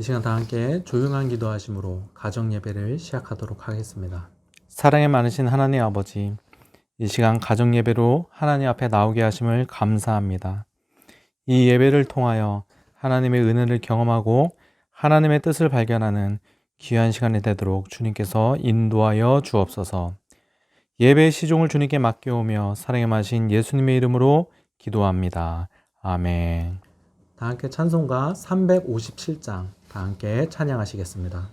이 시간 다 함께 조용한 기도하심으로 가정 예배를 시작하도록 하겠습니다. 사랑이 많으신 하나님 아버지, 이 시간 가정 예배로 하나님 앞에 나오게 하심을 감사합니다. 이 예배를 통하여 하나님의 은혜를 경험하고 하나님의 뜻을 발견하는 귀한 시간이 되도록 주님께서 인도하여 주옵소서. 예배의 시종을 주님께 맡겨오며 사랑에 마신 예수님의 이름으로 기도합니다. 아멘. 다 함께 찬송가 357장 다 함께 찬양하시겠습니다.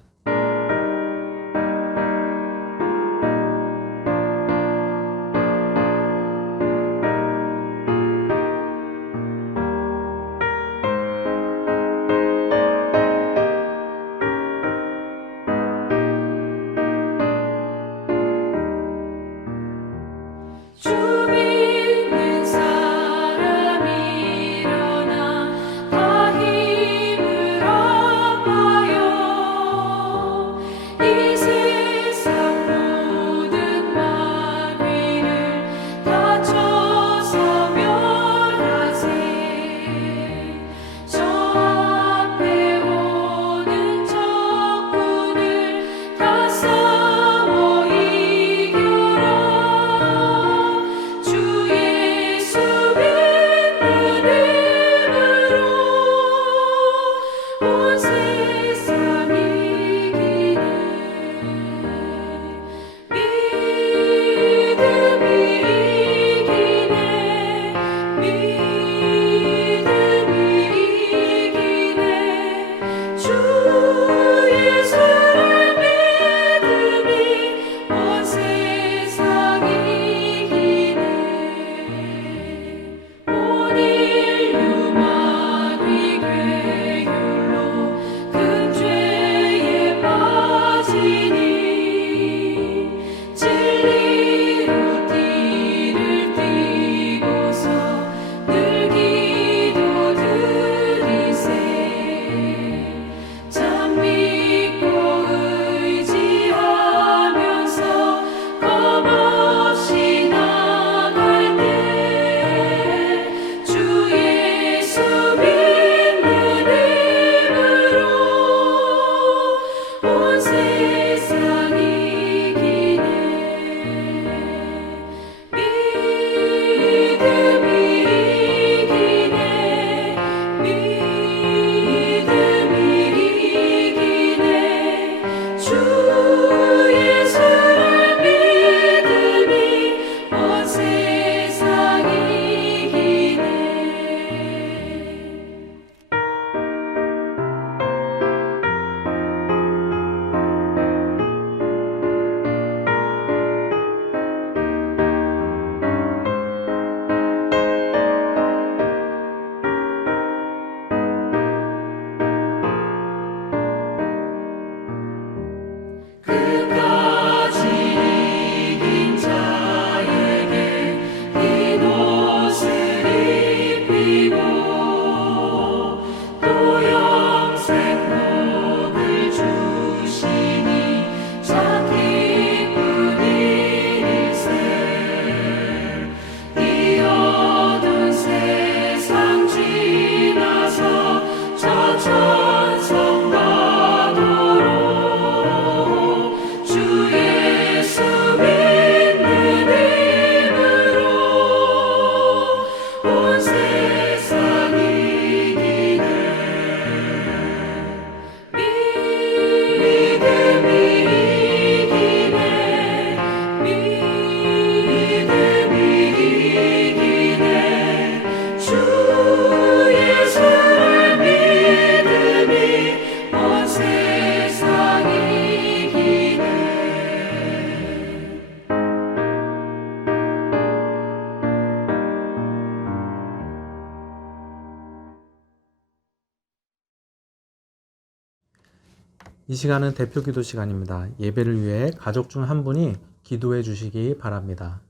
이 시간은 대표 기도 시간입니다. 예배를 위해 가족 중 한 분이 기도해 주시기 바랍니다.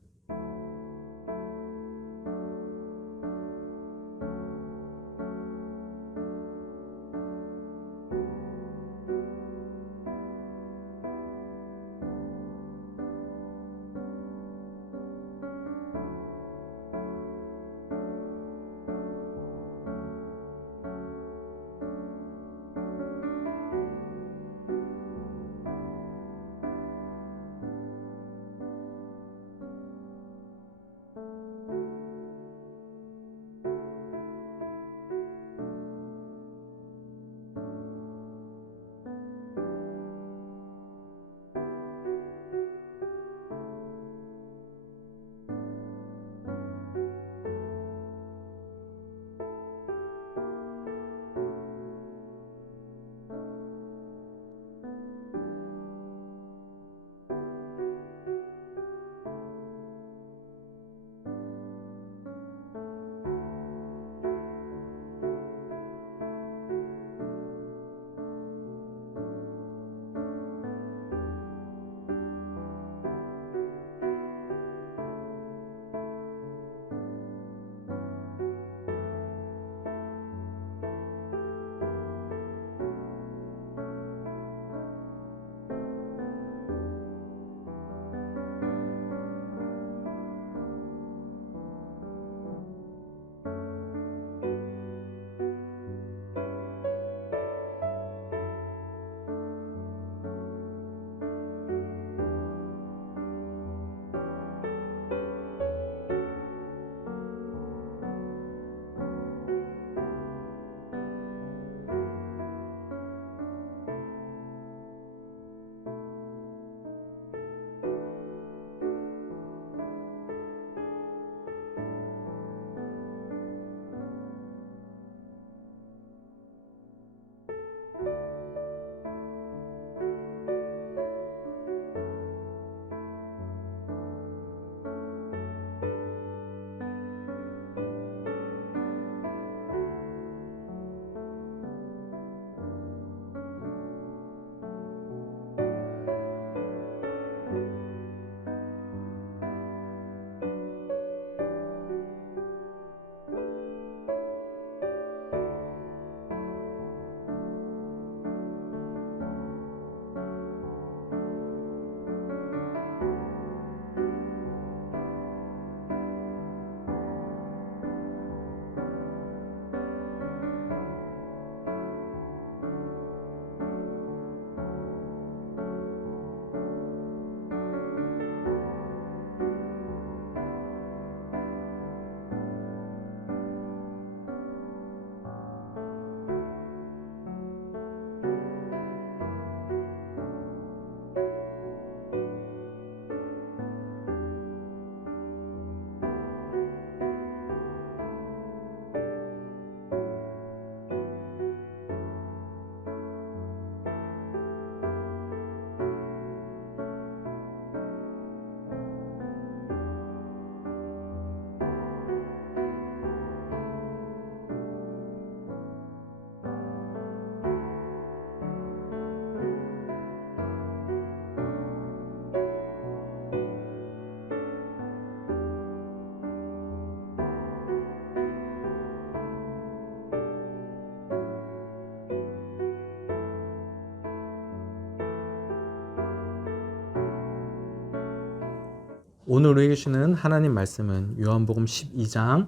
오늘 우리에게 주시는 하나님 말씀은 요한복음 12장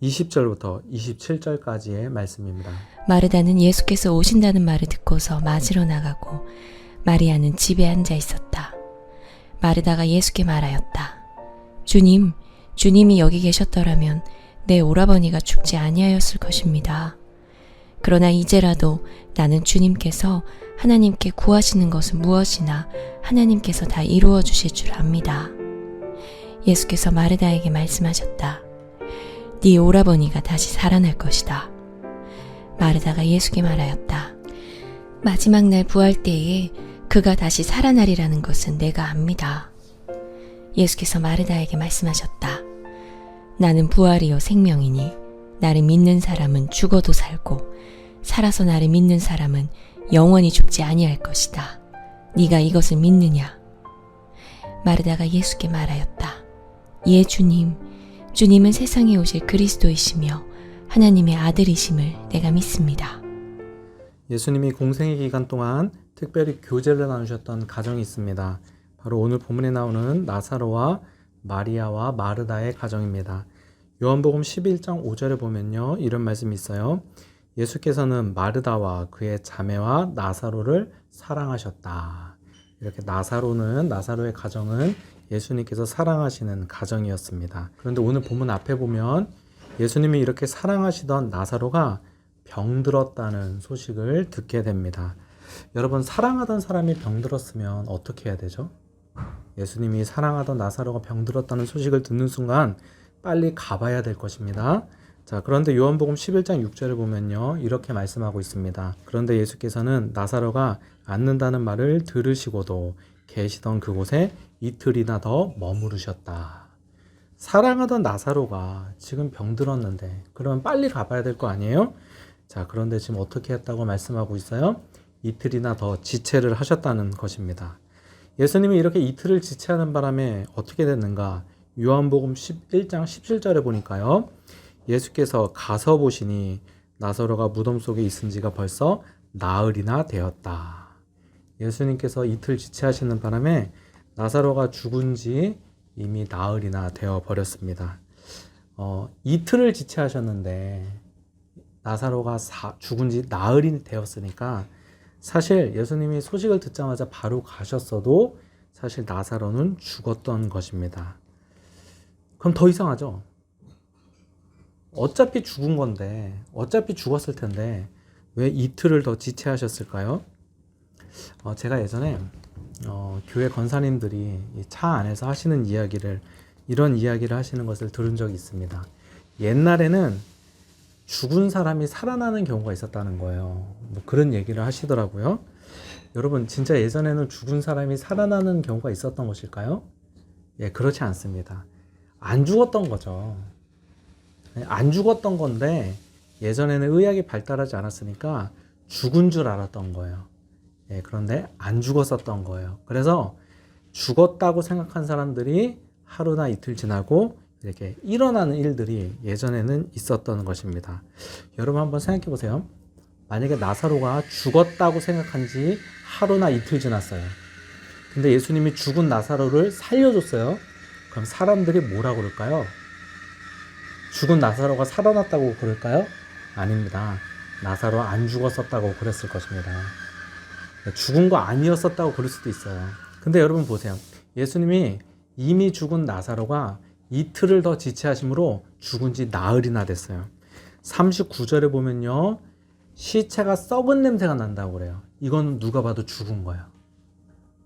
20절부터 27절까지의 말씀입니다. 마르다는 예수께서 오신다는 말을 듣고서 맞으러 나가고 마리아는 집에 앉아 있었다. 마르다가 예수께 말하였다. 주님, 주님이 여기 계셨더라면 내 오라버니가 죽지 아니하였을 것입니다. 그러나 이제라도 나는 주님께서 하나님께 구하시는 것은 무엇이나 하나님께서 다 이루어 주실 줄 압니다. 예수께서 마르다에게 말씀하셨다. 네 오라버니가 다시 살아날 것이다. 마르다가 예수께 말하였다. 마지막 날 부활 때에 그가 다시 살아나리라는 것은 내가 압니다. 예수께서 마르다에게 말씀하셨다. 나는 부활이요 생명이니 나를 믿는 사람은 죽어도 살고 살아서 나를 믿는 사람은 영원히 죽지 아니할 것이다. 네가 이것을 믿느냐? 마르다가 예수께 말하였다. 예, 주님. 주님은 세상에 오실 그리스도이시며 하나님의 아들이심을 내가 믿습니다. 예수님이 공생의 기간 동안 특별히 교제를 나누셨던 가정이 있습니다. 바로 오늘 본문에 나오는 나사로와 마리아와 마르다의 가정입니다. 요한복음 11장 5절에 보면요, 이런 말씀이 있어요. 예수께서는 마르다와 그의 자매와 나사로를 사랑하셨다. 이렇게 나사로의 가정은 예수님께서 사랑하시는 가정이었습니다. 그런데 오늘 본문 앞에 보면 예수님이 이렇게 사랑하시던 나사로가 병들었다는 소식을 듣게 됩니다. 여러분, 사랑하던 사람이 병들었으면 어떻게 해야 되죠? 예수님이 사랑하던 나사로가 병들었다는 소식을 듣는 순간 빨리 가봐야 될 것입니다. 자, 그런데 요한복음 11장 6절을 보면요, 이렇게 말씀하고 있습니다. 그런데 예수께서는 나사로가 앓는다는 말을 들으시고도 계시던 그곳에 이틀이나 더 머무르셨다. 사랑하던 나사로가 지금 병들었는데 그러면 빨리 가봐야 될 거 아니에요? 자, 그런데 지금 어떻게 했다고 말씀하고 있어요? 이틀이나 더 지체를 하셨다는 것입니다. 예수님이 이렇게 이틀을 지체하는 바람에 어떻게 됐는가? 요한복음 11장 17절에 보니까요, 예수께서 가서 보시니 나사로가 무덤 속에 있은 지가 벌써 나흘이나 되었다. 예수님께서 이틀 지체하시는 바람에 나사로가 죽은 지 이미 나흘이나 되어 버렸습니다. 이틀을 지체하셨는데 나사로가 죽은 지 나흘이 되었으니까 사실 예수님이 소식을 듣자마자 바로 가셨어도 사실 나사로는 죽었던 것입니다. 그럼 더 이상하죠? 어차피 죽은 건데, 어차피 죽었을 텐데 왜 이틀을 더 지체하셨을까요? 제가 예전에 교회 권사님들이 차 안에서 하시는 이런 이야기를 하시는 것을 들은 적이 있습니다. 옛날에는 죽은 사람이 살아나는 경우가 있었다는 거예요. 뭐 그런 얘기를 하시더라고요. 여러분, 진짜 예전에는 죽은 사람이 살아나는 경우가 있었던 것일까요? 예, 그렇지 않습니다. 안 죽었던 거죠. 안 죽었던 건데 예전에는 의학이 발달하지 않았으니까 죽은 줄 알았던 거예요. 예, 그런데 안 죽었었던 거예요. 그래서 죽었다고 생각한 사람들이 하루나 이틀 지나고 이렇게 일어나는 일들이 예전에는 있었던 것입니다. 여러분 한번 생각해 보세요. 만약에 나사로가 죽었다고 생각한 지 하루나 이틀 지났어요. 근데 예수님이 죽은 나사로를 살려줬어요. 그럼 사람들이 뭐라고 그럴까요? 죽은 나사로가 살아났다고 그럴까요? 아닙니다. 나사로 안 죽었었다고 그랬을 것입니다. 죽은 거 아니었었다고 그럴 수도 있어요. 근데 여러분 보세요. 예수님이 이미 죽은 나사로가 이틀을 더 지체하심으로 죽은 지 나흘이나 됐어요. 39절에 보면요, 시체가 썩은 냄새가 난다고 그래요. 이건 누가 봐도 죽은 거예요.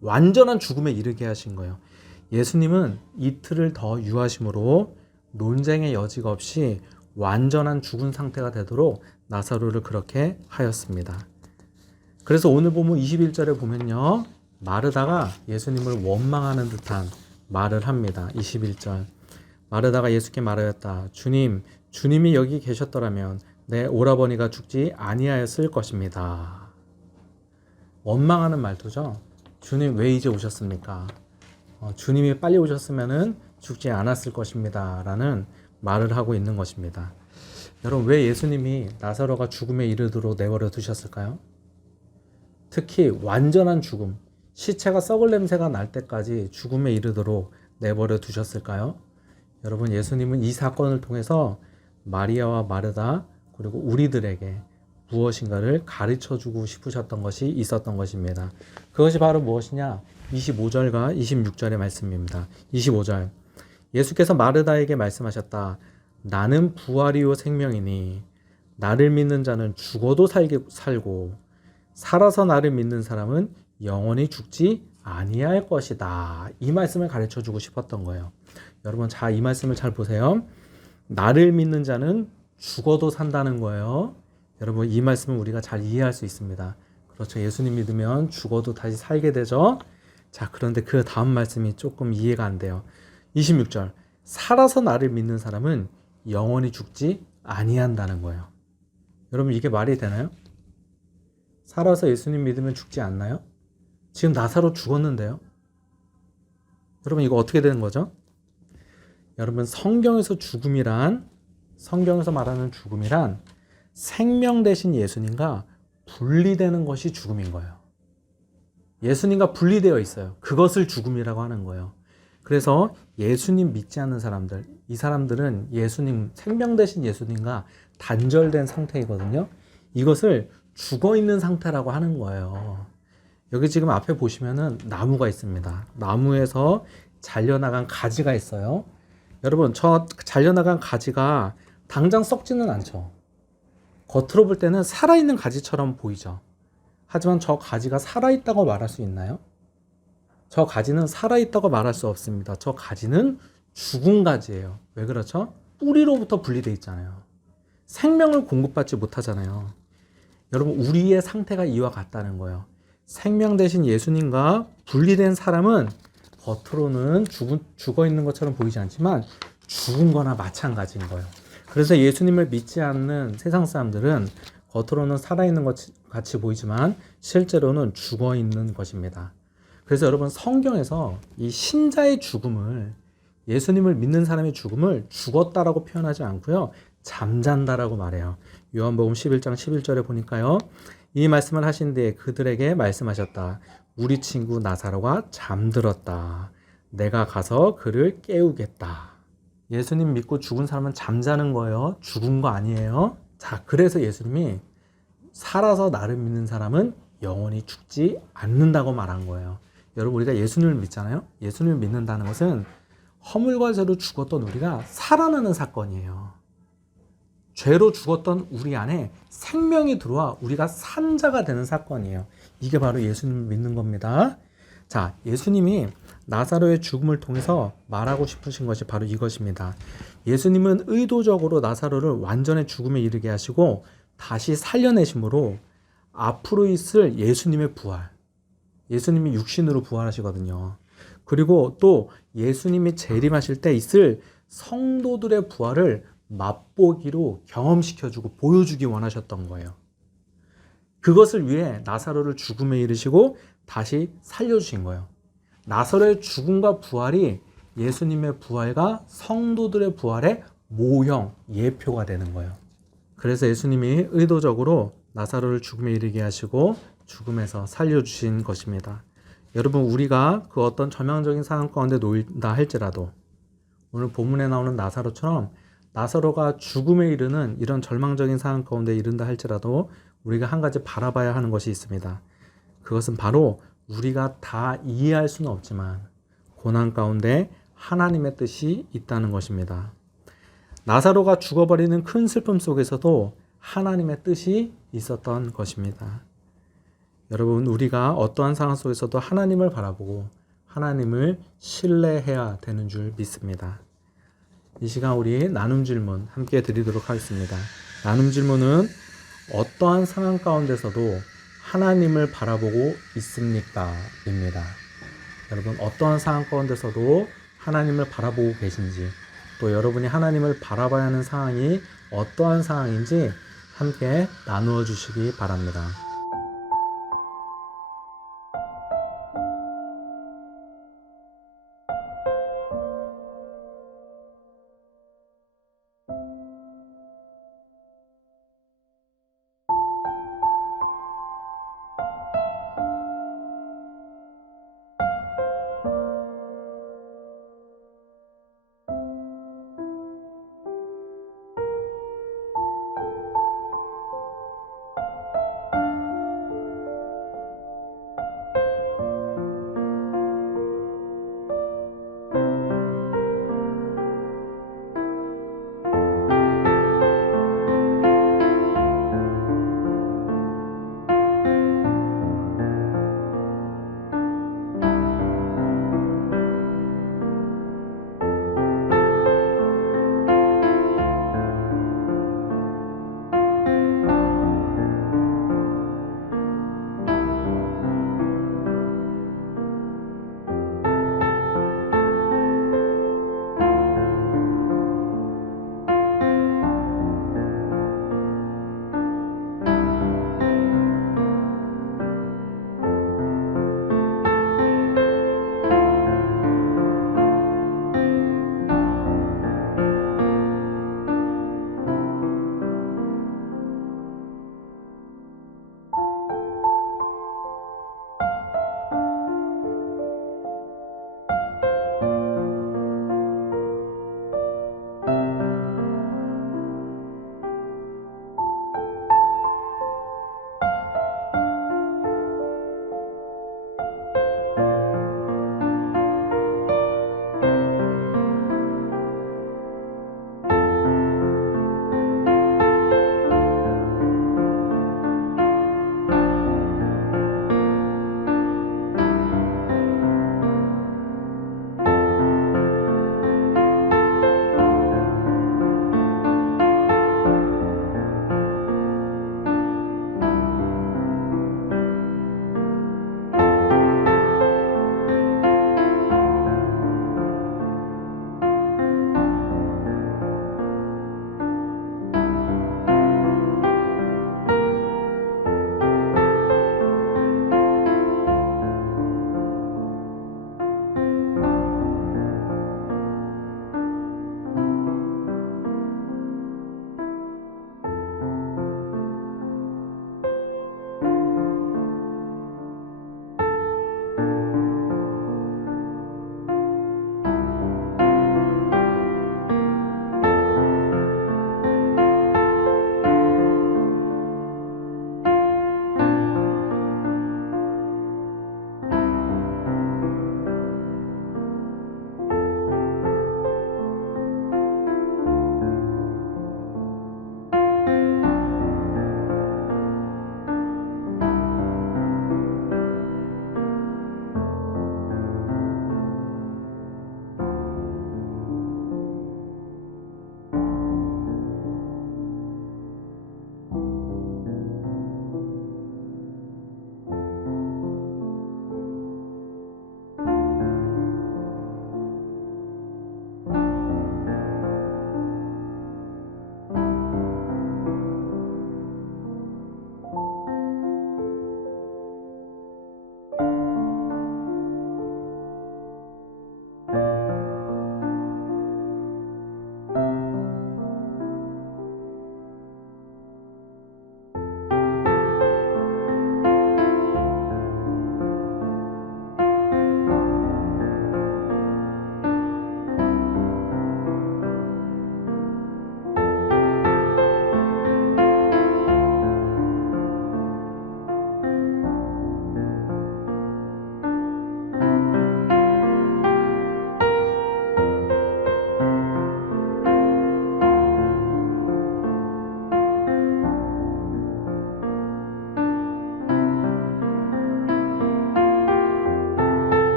완전한 죽음에 이르게 하신 거예요. 예수님은 이틀을 더 유하심으로 논쟁의 여지가 없이 완전한 죽은 상태가 되도록 나사로를 그렇게 하였습니다. 그래서 오늘 보면 21절에 보면요, 마르다가 예수님을 원망하는 듯한 말을 합니다. 21절. 마르다가 예수께 말하였다. 주님, 주님이 여기 계셨더라면 내 오라버니가 죽지 아니하였을 것입니다. 원망하는 말투죠. 주님 왜 이제 오셨습니까? 주님이 빨리 오셨으면 죽지 않았을 것입니다. 라는 말을 하고 있는 것입니다. 여러분, 왜 예수님이 나사로가 죽음에 이르도록 내버려 두셨을까요? 특히 완전한 죽음, 시체가 썩을 냄새가 날 때까지 죽음에 이르도록 내버려 두셨을까요? 여러분, 예수님은 이 사건을 통해서 마리아와 마르다 그리고 우리들에게 무엇인가를 가르쳐주고 싶으셨던 것이 있었던 것입니다. 그것이 바로 무엇이냐? 25절과 26절의 말씀입니다. 25절, 예수께서 마르다에게 말씀하셨다. 나는 부활이요 생명이니 나를 믿는 자는 죽어도 살고 살아서 나를 믿는 사람은 영원히 죽지 아니할 것이다. 이 말씀을 가르쳐주고 싶었던 거예요. 여러분, 자, 이 말씀을 잘 보세요. 나를 믿는 자는 죽어도 산다는 거예요. 여러분, 이 말씀을 우리가 잘 이해할 수 있습니다. 그렇죠. 예수님 믿으면 죽어도 다시 살게 되죠. 자, 그런데 그 다음 말씀이 조금 이해가 안 돼요. 26절, 살아서 나를 믿는 사람은 영원히 죽지 아니한다는 거예요. 여러분, 이게 말이 되나요? 살아서 예수님 믿으면 죽지 않나요? 지금 나사로 죽었는데요. 여러분, 이거 어떻게 되는 거죠? 여러분, 성경에서 말하는 죽음이란 생명 대신 예수님과 분리되는 것이 죽음인 거예요. 예수님과 분리되어 있어요. 그것을 죽음이라고 하는 거예요. 그래서 예수님 믿지 않는 사람들, 이 사람들은 생명 대신 예수님과 단절된 상태이거든요. 이것을 죽어 있는 상태라고 하는 거예요. 여기 지금 앞에 보시면은 나무가 있습니다. 나무에서 잘려나간 가지가 있어요. 여러분, 저 잘려나간 가지가 당장 썩지는 않죠. 겉으로 볼 때는 살아있는 가지처럼 보이죠. 하지만 저 가지가 살아있다고 말할 수 있나요? 저 가지는 살아있다고 말할 수 없습니다. 저 가지는 죽은 가지예요. 왜 그렇죠? 뿌리로부터 분리되어 있잖아요. 생명을 공급받지 못하잖아요. 여러분, 우리의 상태가 이와 같다는 거예요. 생명 대신 예수님과 분리된 사람은 겉으로는 죽어 있는 것처럼 보이지 않지만 죽은 거나 마찬가지인 거예요. 그래서 예수님을 믿지 않는 세상 사람들은 겉으로는 살아있는 것 같이 보이지만 실제로는 죽어 있는 것입니다. 그래서 여러분, 성경에서 이 신자의 죽음을, 예수님을 믿는 사람의 죽음을 죽었다라고 표현하지 않고요, 잠잔다라고 말해요. 요한복음 11장 11절에 보니까요, 이 말씀을 하신 뒤에 그들에게 말씀하셨다. 우리 친구 나사로가 잠들었다. 내가 가서 그를 깨우겠다. 예수님 믿고 죽은 사람은 잠자는 거예요. 죽은 거 아니에요. 자, 그래서 예수님이 살아서 나를 믿는 사람은 영원히 죽지 않는다고 말한 거예요. 여러분, 우리가 예수님을 믿잖아요. 예수님을 믿는다는 것은 허물과 죄로 죽었던 우리가 살아나는 사건이에요. 죄로 죽었던 우리 안에 생명이 들어와 우리가 산 자가 되는 사건이에요. 이게 바로 예수님을 믿는 겁니다. 자, 예수님이 나사로의 죽음을 통해서 말하고 싶으신 것이 바로 이것입니다. 예수님은 의도적으로 나사로를 완전의 죽음에 이르게 하시고 다시 살려내심으로 앞으로 있을 예수님의 부활, 예수님이 육신으로 부활하시거든요. 그리고 또 예수님이 재림하실 때 있을 성도들의 부활을 맛보기로 경험시켜주고 보여주기 원하셨던 거예요. 그것을 위해 나사로를 죽음에 이르시고 다시 살려주신 거예요. 나사로의 죽음과 부활이 예수님의 부활과 성도들의 부활의 모형, 예표가 되는 거예요. 그래서 예수님이 의도적으로 나사로를 죽음에 이르게 하시고 죽음에서 살려주신 것입니다. 여러분, 우리가 그 어떤 절망적인 상황 가운데 놓인다 할지라도 오늘 본문에 나오는 나사로처럼 나사로가 죽음에 이르는 이런 절망적인 상황 가운데 이른다 할지라도 우리가 한 가지 바라봐야 하는 것이 있습니다. 그것은 바로 우리가 다 이해할 수는 없지만 고난 가운데 하나님의 뜻이 있다는 것입니다. 나사로가 죽어버리는 큰 슬픔 속에서도 하나님의 뜻이 있었던 것입니다. 여러분, 우리가 어떠한 상황 속에서도 하나님을 바라보고 하나님을 신뢰해야 되는 줄 믿습니다. 이 시간 우리 나눔 질문 함께 드리도록 하겠습니다. 나눔 질문은 어떠한 상황 가운데서도 하나님을 바라보고 있습니까? 입니다. 여러분, 어떠한 상황 가운데서도 하나님을 바라보고 계신지, 또 여러분이 하나님을 바라봐야 하는 상황이 어떠한 상황인지 함께 나누어 주시기 바랍니다.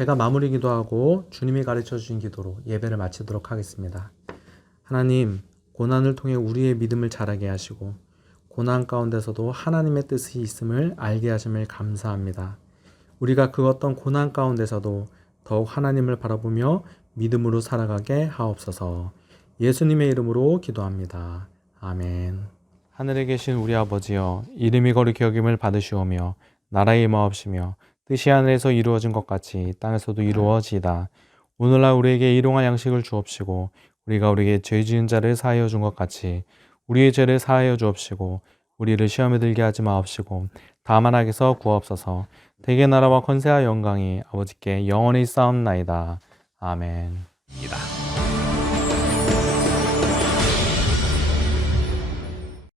제가 마무리 기도하고 주님이 가르쳐 주신 기도로 예배를 마치도록 하겠습니다. 하나님, 고난을 통해 우리의 믿음을 자라게 하시고 고난 가운데서도 하나님의 뜻이 있음을 알게 하심을 감사합니다. 우리가 그 어떤 고난 가운데서도 더욱 하나님을 바라보며 믿음으로 살아가게 하옵소서. 예수님의 이름으로 기도합니다. 아멘. 하늘에 계신 우리 아버지여, 이름이 거룩히 여김을 받으시오며 나라의 임하옵시며 뜻이 하늘에서 이루어진 것 같이 땅에서도 이루어지이다. 오늘날 우리에게 일용할 양식을 주옵시고 우리가 우리에게 죄 지은 자를 사하여 준 것 같이 우리의 죄를 사하여 주옵시고 우리를 시험에 들게 하지 마옵시고 다만 악에서 구하옵소서. 대개 나라와 권세와 영광이 아버지께 영원히 쌓옵나이다. 아멘.